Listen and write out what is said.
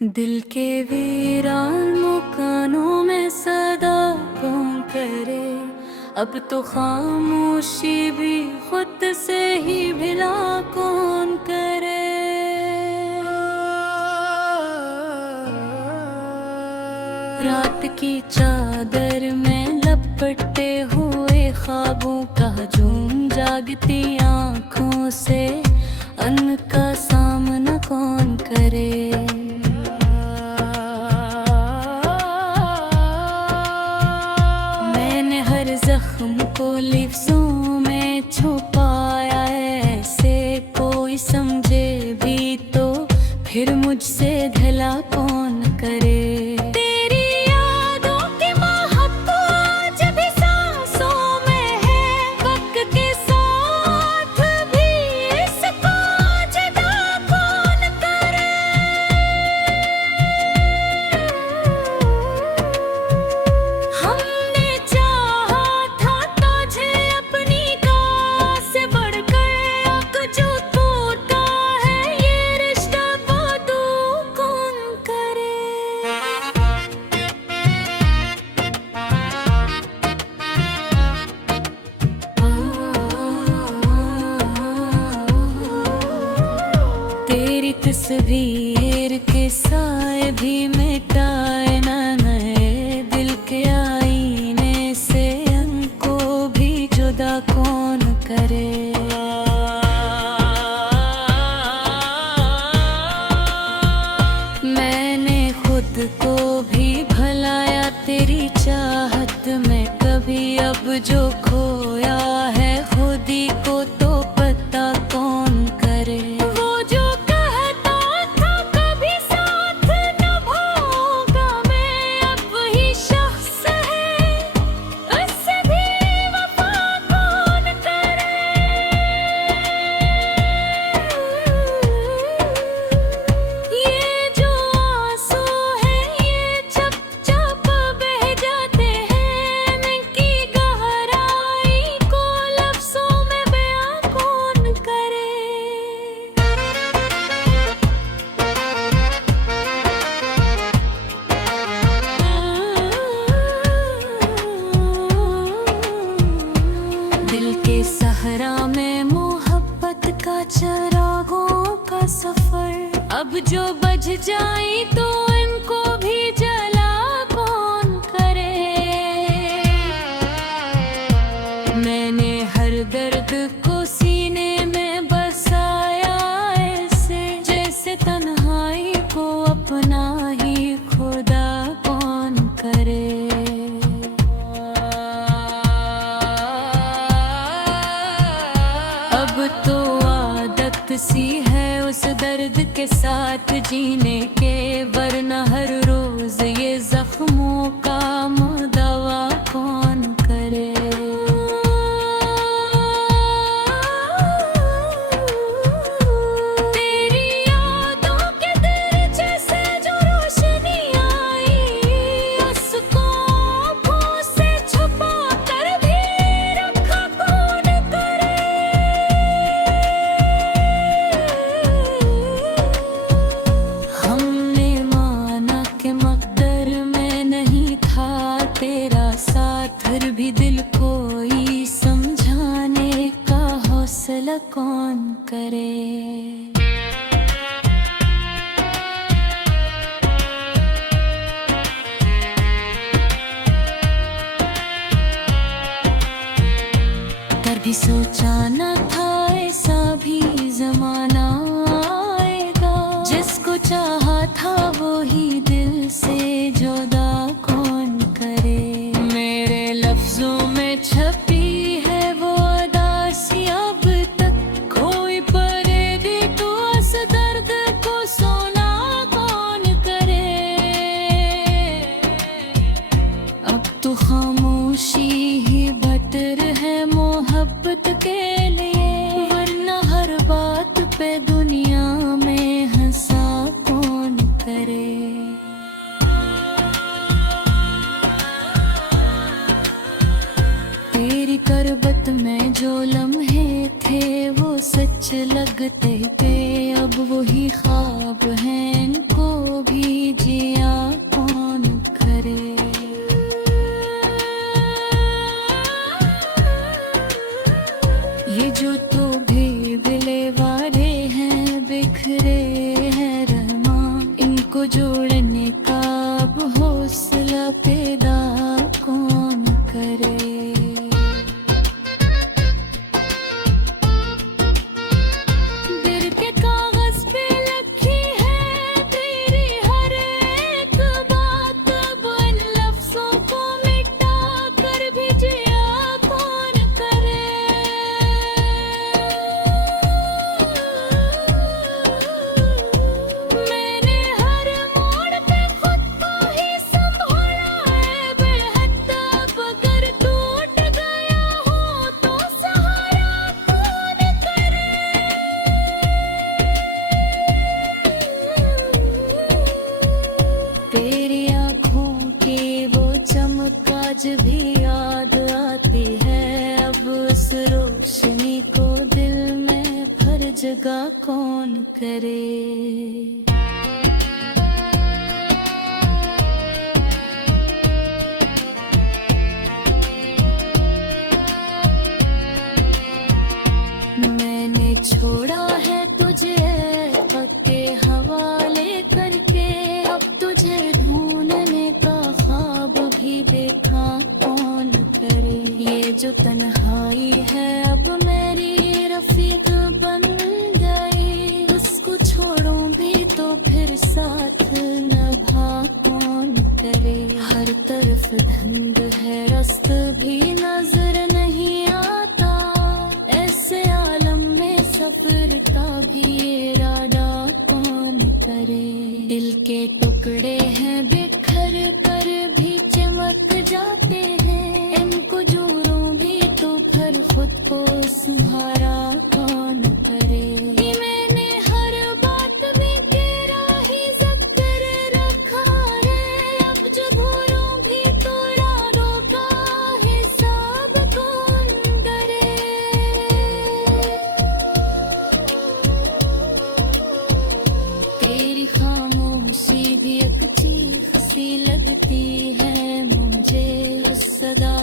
दिल के वीरान मकानों में सदा कौन करे। अब तो खामोशी भी खुद से ही भिला कौन करे। रात की चादर में लपटे हुए ख्वाबों का हजूम जागती आँखों से उनका सामना कौन करे। जख्म को लिफ्ज़ों में छुपाया ऐसे कोई समझे भी तो फिर मुझसे भला कौन करे। तेरी यादों की महक आज भी सांसों में है। वक्त के साथ भी इसको जुदा कौन करे। हमने तेरी तस्वीर के साए भी मिटाए ना नए दिल के आईने से उनको भी जुदा कौन करे। मैंने खुद को भी भलाया तेरी चाहत में कभी। अब जो खोया है खुद ही को तो पता कौन करे। सहरा में मोहब्बत का चरागों का सफर अब जो बज जाए तो इनको भी जला कौन करे। मैंने हर दर्द को सीने में बसाया ऐसे जैसे तन्हाई को अपना ही खुदा कौन करे। तो आदत सी है उस दर्द के साथ जीने के, वरना हर रोज ये जख्मों का मुदावा कौन करे। तेरी यादों के दर्जे से जो रोशनी आई उसको आँखों से छुपा कर भी रखा कौन करे। तेरा साथ फिर भी दिल कोई समझाने का हौसला कौन करे। कभी सोचा न था ऐसा भी जमाना आएगा, जिसको चाहा था वो ही दिल से जुदा कौन करे। मेरे लफ्जों में छपी है वो अदासी अब तक खोई पड़ेगी तो उस दर्द को सोना कौन करे। अब तो खामोशी ही बटर है मोहब्बत के लिए, वरना हर बात पे दुनिया में हंसा कौन करे। तेरी करबत में जो लम्हे थे वो सच लगते पे अब वही ख्वाब हैं इनको भी जोड़ने का अब हौसला पैदा कौन करे। दिल के कागज पे लिखी है तेरी हर एक बात, अब इन लफ्जों को मिटा कर भी जिया कौन करे। मैंने हर मोड़ पे खुद को ही संभाला है बेहद, अगर टूट गया हो तो सहारा कौन करे। तेरी आँखों की वो चमक आज भी याद आती है, अब उस रोशनी को दिल में हर जगह कौन करे। मैंने छोड़ा है तुझे पक्के हवाले करके, अब तुझे ढूंढने का ख्वाब भी देखा कौन करे। ये जो तन्हाई है अब मेरी रफीक बन गई, उसको छोड़ूं भी तो फिर साथ निभा कौन करे। हर तरफ धुंध है रास्त भी नजर नहीं आता, ऐसे आलम में सफर का भी इरादा कौन करे। दिल के टुकड़े हैं बिखर कर भी चमक जाते हैं, इनको जोड़ूं भी तो फिर खुद को संभारा कौन करे। ये मैंने हर बात में तेरा ही जिक्र रखा है, अब जो भूलूं भी तो रातों का हिसाब कौन करे। तेरी खामोशी भी एक चीख सी लगती है मुझे, उस सदा